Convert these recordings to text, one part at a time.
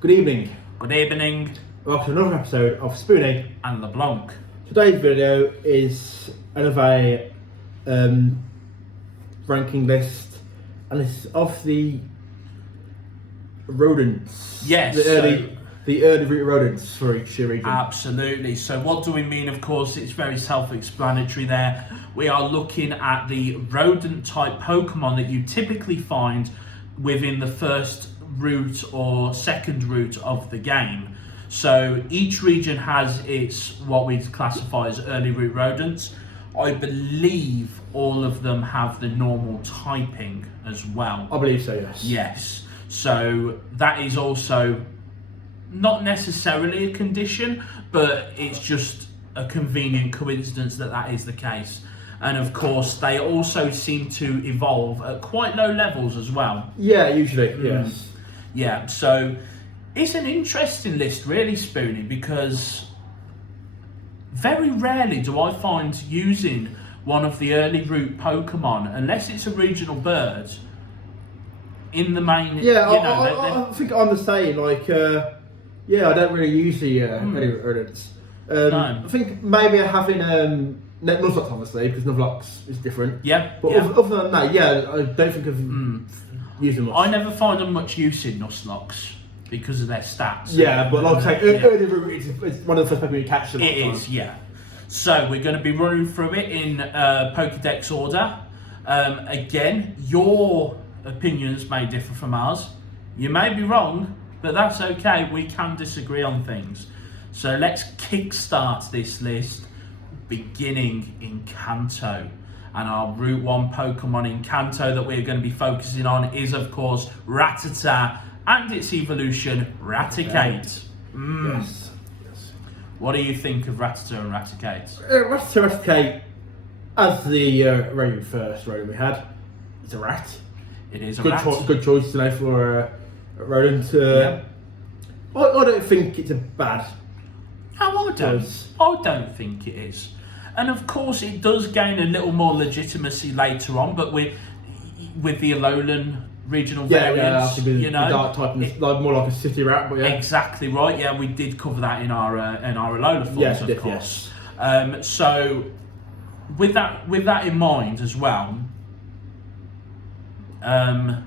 Good evening. Good evening. Welcome to another episode of Spoony and LeBlanc. Today's video is another ranking list, and it's of the rodents. Yes. The early root rodents for each region. Absolutely. So what do we mean? Of course, it's very self-explanatory there. We are looking at the rodent type Pokemon that you typically find within the first route or second route of the game. So each region has its what we classify as early route rodents. I believe all of them have the normal typing as well. I believe so, yes. Yes. So that is also not necessarily a condition, but it's just a convenient coincidence that that is the case. And of course, they also seem to evolve at quite low levels as well. Yeah, usually, yes. Yeah, so it's an interesting list, really, Spoony, because very rarely do I find using one of the early route Pokemon, unless it's a regional bird, in the main. Yeah, I think I'm the same. Like, I don't really use the early root rodents. No. I think maybe having Nuzlocke, obviously, because Nuzlocke is different. Yeah. But yeah. Other than that, yeah, I don't think I've used them much. I never find them much use in Nuzlocke because of their stats. Yeah, but like I say, early route is one of the first Pokemon you catch them. It is, yeah. So we're going to be running through it in Pokedex order. Again, your opinions may differ from ours. You may be wrong, but that's okay. We can disagree on things. So let's kickstart this list, beginning in Kanto. And our Route 1 Pokemon in Kanto that we're going to be focusing on is, of course, Rattata and its evolution, Raticate. Yes. What do you think of Rattata and Raticate? Raticate, as the very first rodent we had, it's a rat. It is a good rat. Good choice today for a rodent. Yeah. I don't think it's a bad. No, I don't think it is. And of course, it does gain a little more legitimacy later on, but with the Alolan regional variants, the dark type, like more like a city rat, but yeah. Exactly right. Yeah, we did cover that in our Alola forms, yes, of course. Yes. So with that in mind as well, I've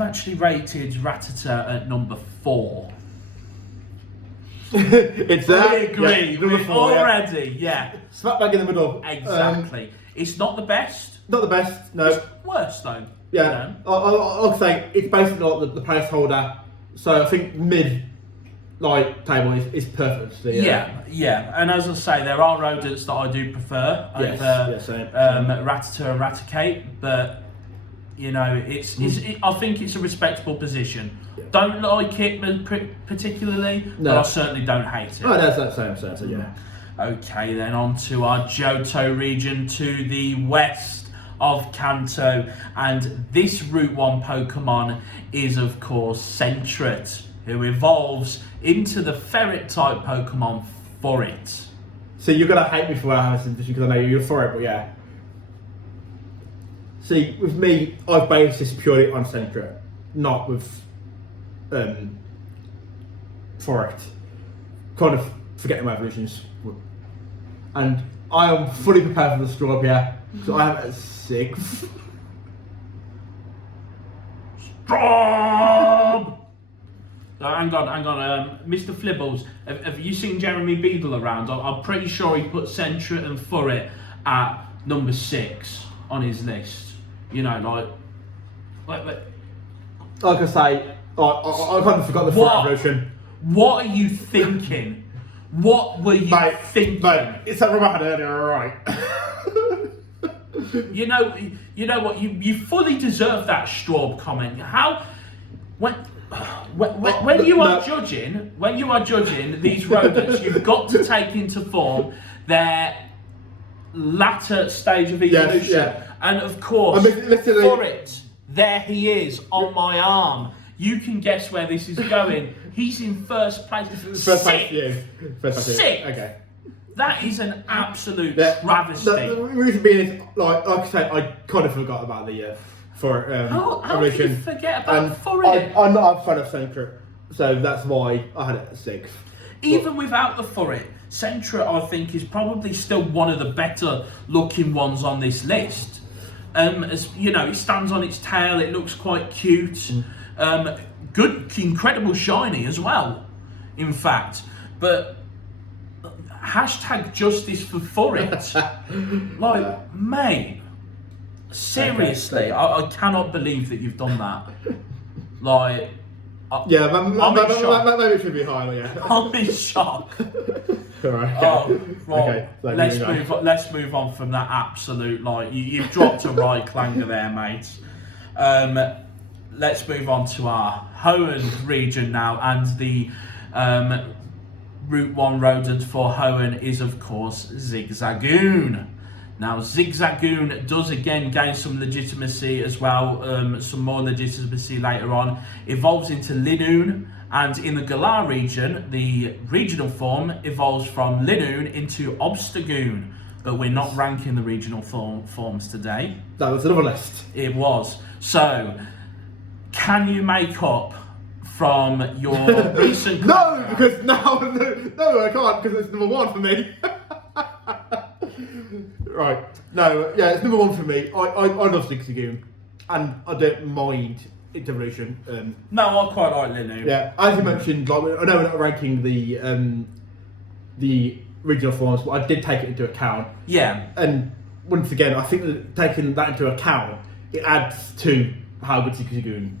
actually rated Rattata at number 4. It's that. I agree. Yeah, number 4 already. Yeah. Smack bang in the middle. Exactly. It's not the best. Not the best. No. It's worse though. Yeah. You know? I'll say it's basically like the placeholder. So I think mid table is perfect. Yeah. And as I say, there are rodents that I do prefer over same. Rattata and Raticate, but you know, I think it's a respectable position. Yeah. Don't like it particularly, but I certainly don't hate it. Oh, that's that same. So yeah. Okay, then on to our Johto region to the west of Kanto, and this Route 1 Pokemon is of course Sentret, who evolves into the ferret type Pokemon Furret. So you're gonna hate me for what I have because I know you're for it, but yeah. See, with me, I've based this purely on Sentret, not with Furret. Kind of forgetting my evolutions. And I am fully prepared for the straw up here, so I am at 6. Stop! Hang on. Mr. Flibbles, have you seen Jeremy Beadle around? I'm pretty sure he put Sentret and Furret at number 6 on his list. You know, like I say, I kind of forgot the Furret evolution. What are you thinking? What were you thinking? Mate, it's that I had earlier, alright. You know what? You fully deserve that Straub comment. When you are judging these rodents, you've got to take into form their latter stage of evolution. Yes. And of course, for it, there he is on my arm. You can guess where this is going. He's in first place. First place, yeah. Sixth. Okay. That is an absolute travesty. The reason being is, like I say, I kind of forgot about the for How can evolution. you forget about And furry? I'm not a fan of Centra, so that's why I had it at 6th. Even without the furry, Centra, I think, is probably still one of the better looking ones on this list. As you know, it stands on its tail, it looks quite cute. Good, incredible shiny as well, in fact. But hashtag justice for furret. Like, mate, seriously, I cannot believe that you've done that. Like, Yeah, shock. maybe it should be higher, yeah. I'm in shock. Alright, Oh, right. okay. So Let's move on from that absolute, like, you've dropped a right clanger there, mate. Let's move on to our Hoenn region now, and the Route 1 rodent for Hoenn is, of course, Zigzagoon. Now, Zigzagoon does again gain some legitimacy as well, some more legitimacy later on. Evolves into Linoon, and in the Galar region, the regional form evolves from Linoon into Obstagoon. But we're not ranking the regional forms today. That was another list. It was. So, can you make up from your recent... No, because no, I can't, because it's number 1 for me. Right. No, yeah, it's number 1 for me. I love Zigzagoon, and I don't mind its evolution. No, I quite like Linu. Yeah, as you mentioned, like I know we're not ranking the regional forms, but I did take it into account. Yeah. And once again, I think that taking that into account, it adds to how good Zigzagoon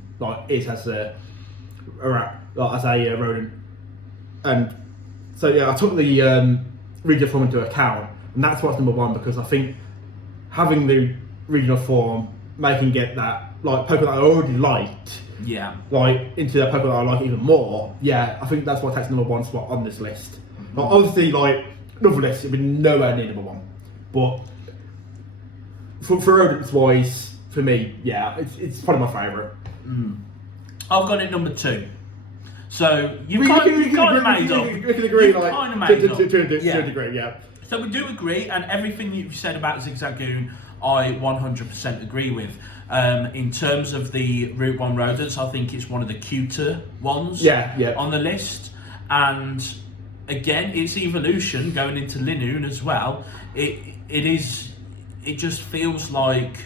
is as a rodent. And so yeah, I took the regional form into account. And that's what's number 1, because I think having the regional form, making it that, like, Pokemon that I already liked, yeah, like, into the Pokemon that I like even more, yeah, I think that's what takes number 1 spot on this list. Like, obviously, like, another list, it'd be nowhere near number 1. But for rodents wise, for me, yeah, it's probably my favourite. I've got it number 2. So you kind of made up. We can agree, You've like, kind of made up. to a degree, yeah. So we do agree, and everything you've said about Zigzagoon, I 100% agree with. In terms of the Route 1 rodents, I think it's one of the cuter ones on the list. And again, its evolution going into Linoon as well, it just feels like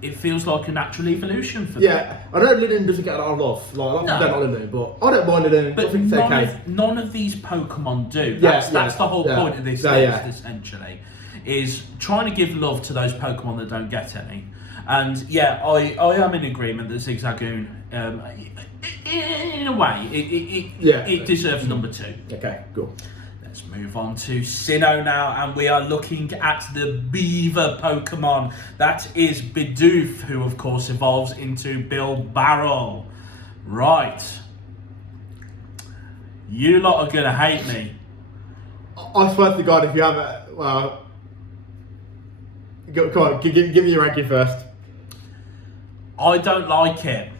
a natural evolution for them. Yeah, I know Linoon doesn't get a lot of love. Like, I don't like Linoon, but I don't mind Linoon. But I think it's okay. none of these Pokemon do. That's the whole point of this list, essentially, is trying to give love to those Pokemon that don't get any. And yeah, I am in agreement that Zigzagoon, in a way, it deserves number 2. Okay, cool. Let's move on to Sinnoh now, and we are looking at the beaver Pokemon. That is Bidoof, who of course evolves into Bilbarrel. Right. You lot are going to hate me. I swear to God, if you have it, well, come on, give me your ranking first. I don't like it,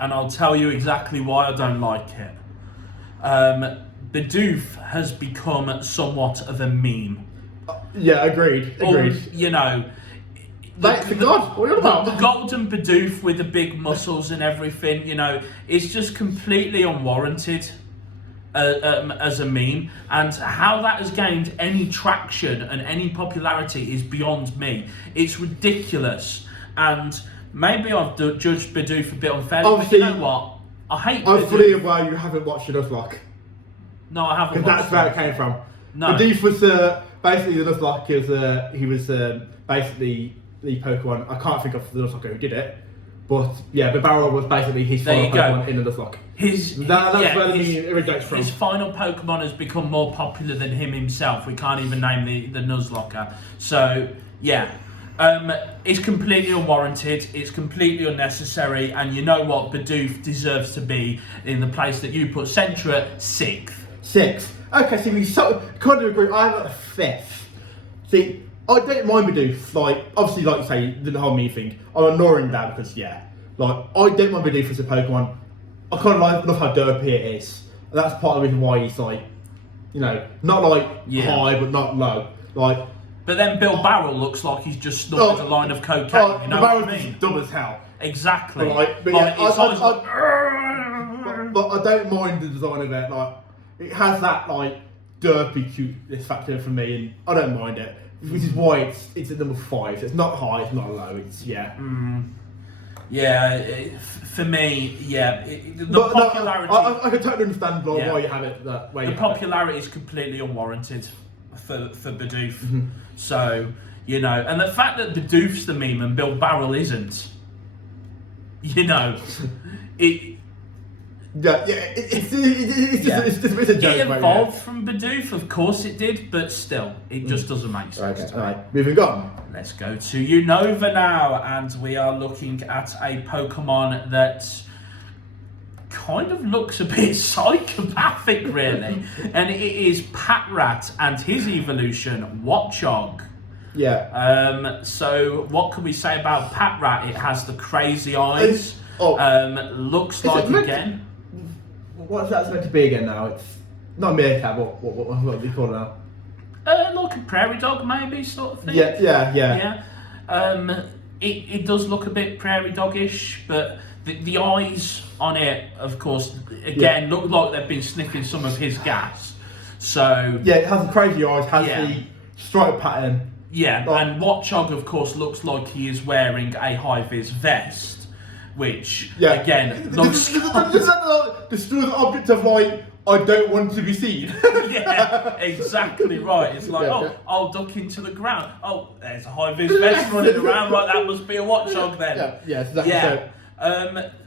and I'll tell you exactly why I don't like it. Bidoof has become somewhat of a meme. Yeah, agreed. You know, thanks to God. What are you on about? The golden Bidoof with the big muscles and everything, you know, it's just completely unwarranted as a meme. And how that has gained any traction and any popularity is beyond me. It's ridiculous. And maybe I've judged Bidoof a bit unfairly, but you know what? I hate Bidoof. I'm fully aware you haven't watched the Nuzlocke. No, I haven't. Because that's where it came from. No. Bidoof was basically the Nuzlocke. He was basically the Pokemon. I can't think of the Nuzlocke who did it, but yeah, Bilbarrel was basically his final Pokemon in the Nuzlocke. That's where the meme originates from. His final Pokemon has become more popular than him himself. We can't even name the Nuzlocke. So yeah. It's completely unwarranted, it's completely unnecessary, and you know what? Bidoof deserves to be in the place that you put Centra 6th. 6th. Okay, so we kind of agree. I'm at a 5th. See, I don't mind Bidoof. Like, obviously, like you say, the whole me thing. I'm ignoring that because, yeah, like, I don't mind Bidoof as a Pokemon. I kind of love how derpy it is. And that's part of the reason why he's like, you know, not like high, but not low. Like, But then Bill Barrel looks like he's just snorted a line of cocaine. You know what I mean? Dumb as hell. Exactly. But I don't mind the design of it. Like, it has that like derpy cuteness factor for me, and I don't mind it. Which is why it's at number 5. So it's not high, it's not low. It's for me, the popularity. No, I can totally understand why you have it that way. The popularity is completely unwarranted for Bidoof. So, you know, and the fact that Bidoof's the meme and Bill Barrel isn't, you know, it's a joke. It evolved from Bidoof, of course it did, but still, it just doesn't make sense. Okay, alright, moving on. Let's go to Unova now, and we are looking at a Pokemon that kind of looks a bit psychopathic, really. And it is Patrat and his evolution, Watchog. Yeah. So what can we say about Patrat? It has the crazy eyes. Looks like again. What's that meant to be again now? It's not a meerkat. What do you call it now? Like a prairie dog, maybe, sort of thing. Yeah. It does look a bit prairie doggish, but the eyes on it, of course, again, look like they've been sniffing some of his gas. So yeah, it has the crazy eyes, has the stripe pattern. Yeah, and Watchog, of course, looks like he is wearing a high-vis vest, which again looks destroy the object of like, I don't want to be seen. Yeah, exactly right. It's like, I'll duck into the ground. Oh, there's a high-vis vest running around. Right, that must be a Watchog then. Exactly.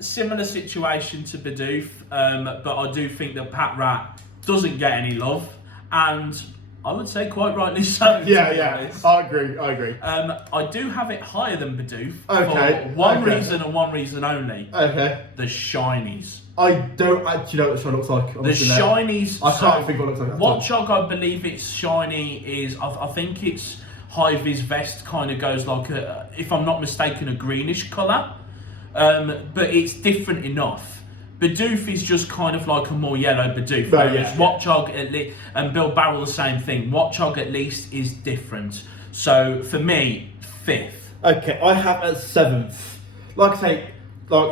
Similar situation to Bidoof, but I do think that Patrat doesn't get any love, and I would say quite rightly so. I agree. I do have it higher than Bidoof for one reason and one reason only. Okay. The shinies. I don't actually know what the shine looks like. The shinies. I can't think what it looks like. Watchog, I believe its shiny is. I think its high-vis vest kind of goes like a, if I'm not mistaken, a greenish colour. But it's different enough. Bidoof is just kind of like a more yellow Bidoof. Watchog at least, and Bill Barrel the same thing. Watchog at least is different. So for me, 5th. Okay, I have at 7th. Like you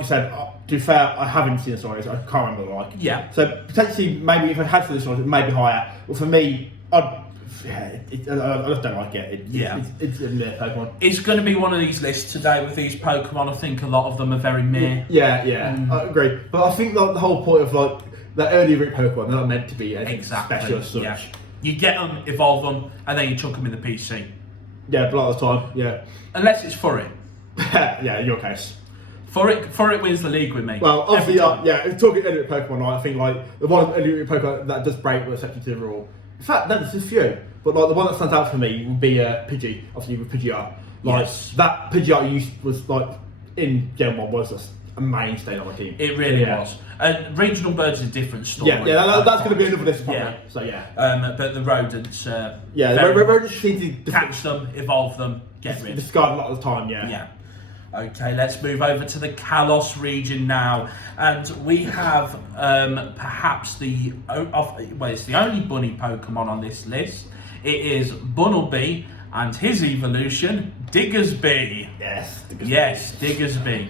said, to be fair, I haven't seen the stories. I can't remember like. Yeah. So potentially, maybe if I had seen the stories, it may be higher. But for me, I just don't like it. It's a meh Pokemon. It's going to be one of these lists today with these Pokemon. I think a lot of them are very meh. I agree. But I think like, the whole point of like the early root Pokemon, they're not meant to be anything special as such. Yeah. You get them, evolve them, and then you chuck them in the PC. Yeah, but a lot of the time, yeah. Unless it's for it. Yeah, in your case. For it wins the league with me. Well, obviously, if talking early root Pokemon, I think like the one early root Pokemon that does break with exception to the rule. In fact, there's a few. But like the one that stands out for me would be Pidgey, obviously with Pidgeot. Like that Pidgeot use was like in Gen 1 was just a mainstay on my team. It really was. And regional birds is a different story. That's going to be another list probably. Yeah. So but the rodents. The rodents seem to catch them, evolve them, get rid. Discard a lot of the time. Yeah. Okay, let's move over to the Kalos region now, and we have perhaps it's the only bunny Pokemon on this list. It is Bunnelby and his evolution, Diggersby. Yes, Diggersby.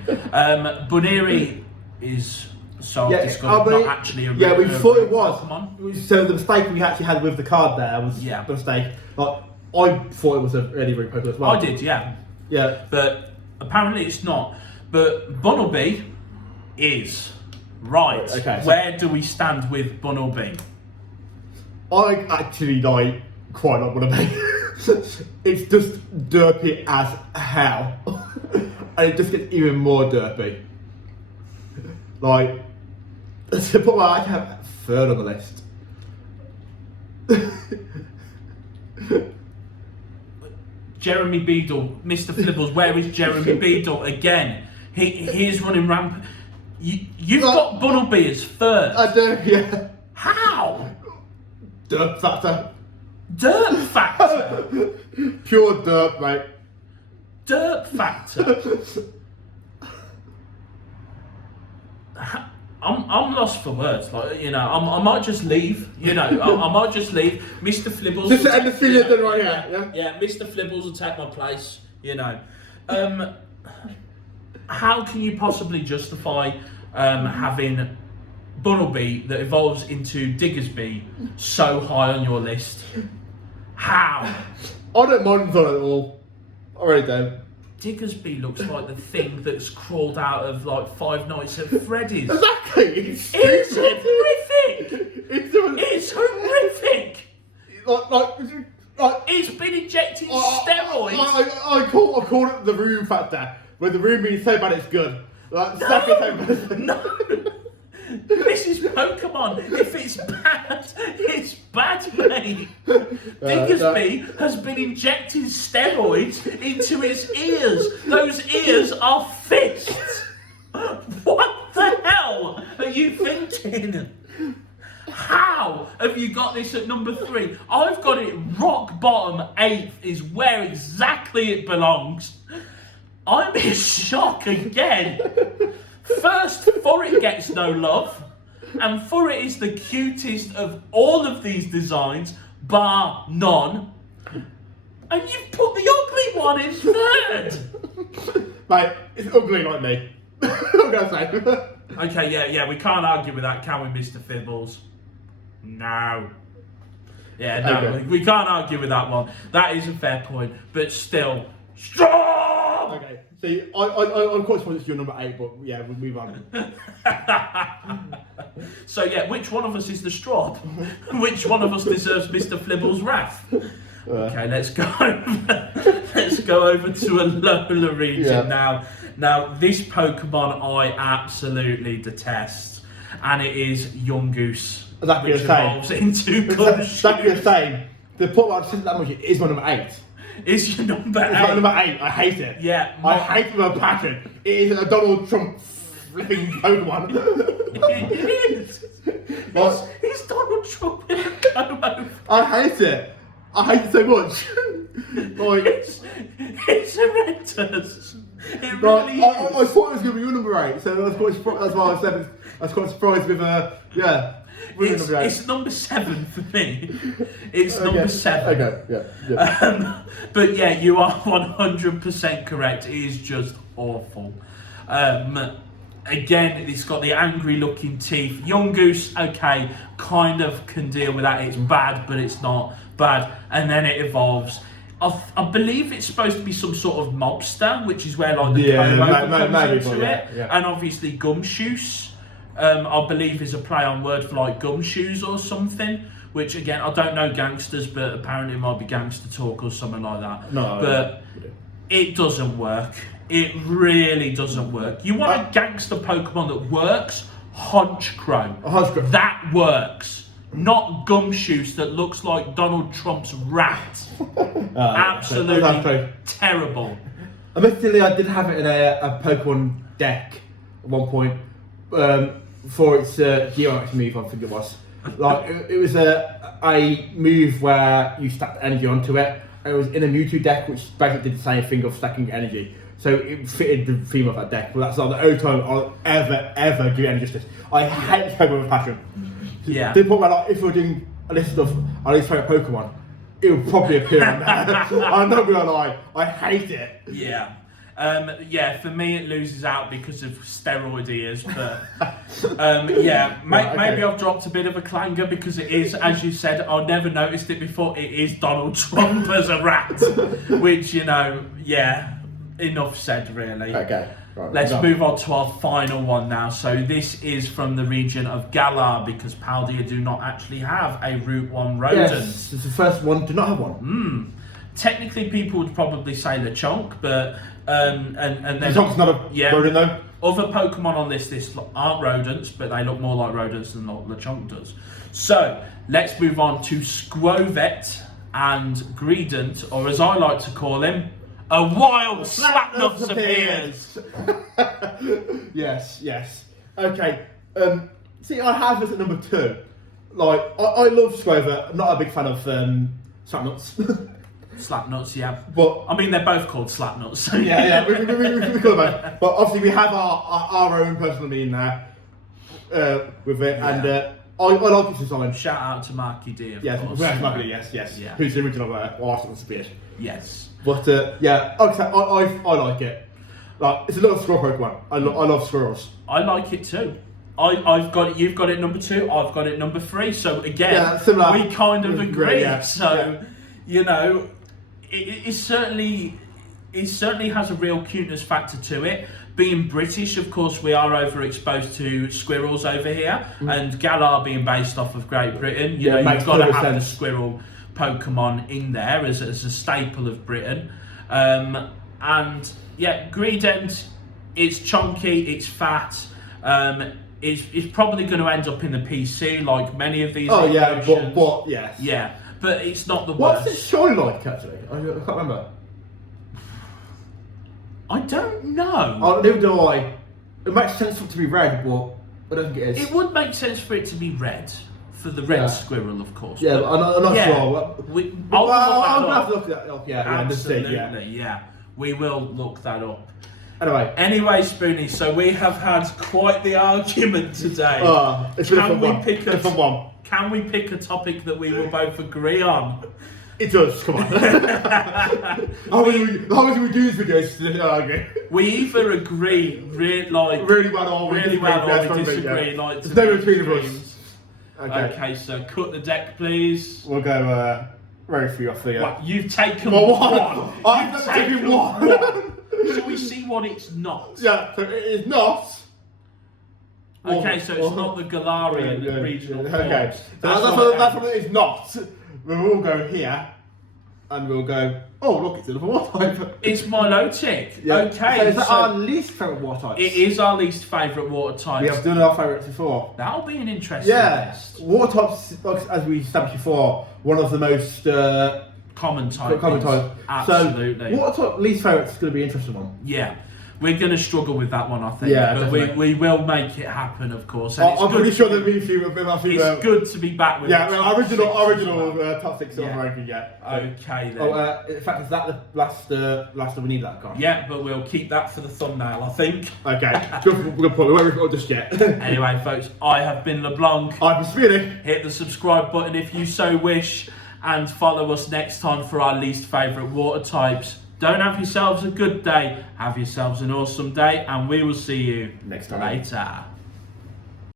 Buneri is not actually a we thought it was. Pokemon. So the mistake we actually had with the card there was the mistake. Like I thought it was a early root Pokemon as well. I did, yeah. But apparently it's not. But Bunnelby is. Right. Okay. Where do we stand with Bunnelby? I actually quite like Bunnelby. It's just derpy as hell. And it just gets even more derpy. Like, I have 3rd on the list. Jeremy Beadle, Mr. Flibbles, where is Jeremy Beadle again? He's running rampant. You've got Bunnelby as 3rd. I do, yeah. How? Derp factor. Derp factor? Pure derp, mate. Derp factor? I'm lost for words. Like, you know, I might just leave. You know, I might just leave. Mr. Flibbles. Just to end the video right here. Yeah, Mr. Flibbles will take my place. You know, how can you possibly justify having Bunnelby that evolves into Diggersby so high on your list? How? I don't mind on it at all. I really don't. Diggersby looks like the thing that's crawled out of like Five Nights at Freddy's. Exactly. It's horrific. It's horrific. Like, it's been injecting steroids. I call it the room factor, where the room means so bad it's good. Like, No. This is Pokemon. If it's bad, mate. Diggersby has been injecting steroids into its ears. Those ears are fists. What the hell are you thinking? How have you got this at number 3? I've got it rock bottom 8th is where exactly it belongs. I'm in shock again. First, Furret gets no love, and Furret is the cutest of all of these designs, bar none. And you've put the ugly one in 3rd. Mate, it's ugly like me. I'm gonna say. Okay, yeah, we can't argue with that, can we, Mr. Fibbles? No. Yeah, no, Okay. we can't argue with that one. That is a fair point, but still, strong! Okay, see, I'm quite surprised it's your number 8, but yeah, we'll move on. So yeah, which one of us is the straw? Which one of us deserves Mr. Flibble's wrath? Okay, let's go over to a lower region now. Now, this Pokemon I absolutely detest, and it is Yungoos, Exactly which the same. evolves into Gumshoe. Exactly the same. The Pokemon system language is my number 8. Is your number 8? It's my number 8. I hate it. Yeah, I hate it with a passion. It is a Donald Trump flipping Pokemon. It is. It's Donald Trump in a Como. I hate it. I hate it so much. Like, it's horrendous. It like, really I is. thought it was going to be your number 8, so that's why I said I was quite surprised with yeah. It's number 7 for me. It's number 7. Okay, yeah. But yeah, you are 100% correct. It is just awful. Again, it's got the angry looking teeth. Yungoos, okay, kind of can deal with that. It's bad, but it's not bad. And then it evolves. I believe it's supposed to be some sort of mobster, which is where like the Como comes into it. Yeah. And obviously Gumshoes. I believe is a play on word for like gumshoes or something, which again, I don't know gangsters, but apparently it might be gangster talk or something like that. No, but it doesn't work. It really doesn't work. You want a gangster Pokemon that works? Honchkrow. Honchkrow. That works. Not Gumshoes that looks like Donald Trump's rat. Absolutely terrible. Admittedly, I did have it in a Pokemon deck at one point. For its GX move, I think it was. Like it was a move where you stacked energy onto it. It was in a Mewtwo deck, which basically did the same thing of stacking energy. So it fitted the theme of that deck. But that's like the only time I'll ever give it any justice. I hate this Pokemon with passion. Yeah. To the point where like, if we're doing a list of our least favourite Pokemon, it would probably appear on there. I'm not gonna lie, I hate it. Yeah. Yeah, for me it loses out because of steroid ears, but yeah, maybe I've dropped a bit of a clanger because it is, as you said, I never noticed it before, it is Donald Trump as a rat, which, you know, yeah, enough said really. Okay, right. Let's move on to our final one now. So this is from the region of Galar, because Paldea do not actually have a Route 1 rodent. Yes, it's the first one, do not have one. Technically people would probably say Lechonk, but and then Lechonk's not a rodent though. Other Pokemon on this list aren't rodents, but they look more like rodents than what Lechonk does. So let's move on to Squovet and Greedent, or as I like to call him, a wild Slapnuts appears. Yes. Okay. See, I have this at number 2. Like, I love Squovet. I'm not a big fan of Slapnuts. Slapnuts, yeah. But I mean, they're both called Slapnuts. So yeah, we call them both. But obviously, we have our own personal meaning there. with it, Yeah. and I like its design. Shout out to Marky D, of Yes, course. yes. Yeah. Who's the original Arsenal Spears? Yes. But yeah, like I said, I like it. Like it's a little squirrel Pokemon. I love squirrels. I like it too. I've got it. You've got it number 2. I've got it number 3. So again, Yeah, similar. we kind of agree. Yeah, So yeah. you know, it certainly has a real cuteness factor to it. Being British, of course, we are overexposed to squirrels over here, and Galar being based off of Great Britain, you know, makes you've got to total have the sense. squirrel Pokemon in there as a staple of Britain. And yeah, Greedent, it's chunky, it's fat. It's probably going to end up in the PC like many of these. Oh yeah, evolutions. but yes. Yeah, but it's not the What's worst. it shine like actually? I can't remember. I don't know. Oh, neither do I. It makes sense for it to be red, but I don't think it is. It would make sense for it to be red, for the red Yeah. squirrel, of course. Yeah, but I'm not yeah, sure. I'll I'm look gonna have that to up. look at that up. Yeah, Absolutely, yeah. yeah. We will look that up. Anyway, Spoony, so we have had quite the argument today. it's been a Can fun we one. pick It's a fun one. Can we pick a topic that we will both agree on? It does. Come on. how many we do these videos to argue? We either agree Really well, or we disagree. That's what I mean, disagree. yeah. Like There's to no the between of us. extremes. Okay. Okay, so cut the deck, please. We'll go very few off the. What, you've taken Well, one. I've You've taken taken one. Shall we see what it's not? Yeah, so it is not. Okay, so it's not the Galarian regional Okay, forms. so that's what it is not. We'll all go here, and we'll go. Oh, look, it's another water type. It's Milotic. Yeah. Okay, So is that our least favourite water types? it is our least favourite water type. We have done our favourites before. That'll be an interesting Yeah, list. water types, as we established before, one of the most Common type. common types. Absolutely. So, water type least favourite is going to be an interesting one. Yeah. We're going to struggle with that one, I think. Yeah, but definitely. we will make it happen, of course. And it's I'm pretty good- sure there'll be a few. It's good to be back with Yeah, the well, top original six. top 6 sort of Yeah. ranking. Yeah. Okay then. Oh, in fact, is that the last time we need that card? Yeah, but we'll keep that for the thumbnail, I think. Okay. Good point. We won't record just yet. Anyway, folks, I have been LeBlanc. I've been Speony. Hit the subscribe button if you so wish, and follow us next time for our least favourite water types. Don't have yourselves a good day, have yourselves an awesome day, and we will see you Next time. later.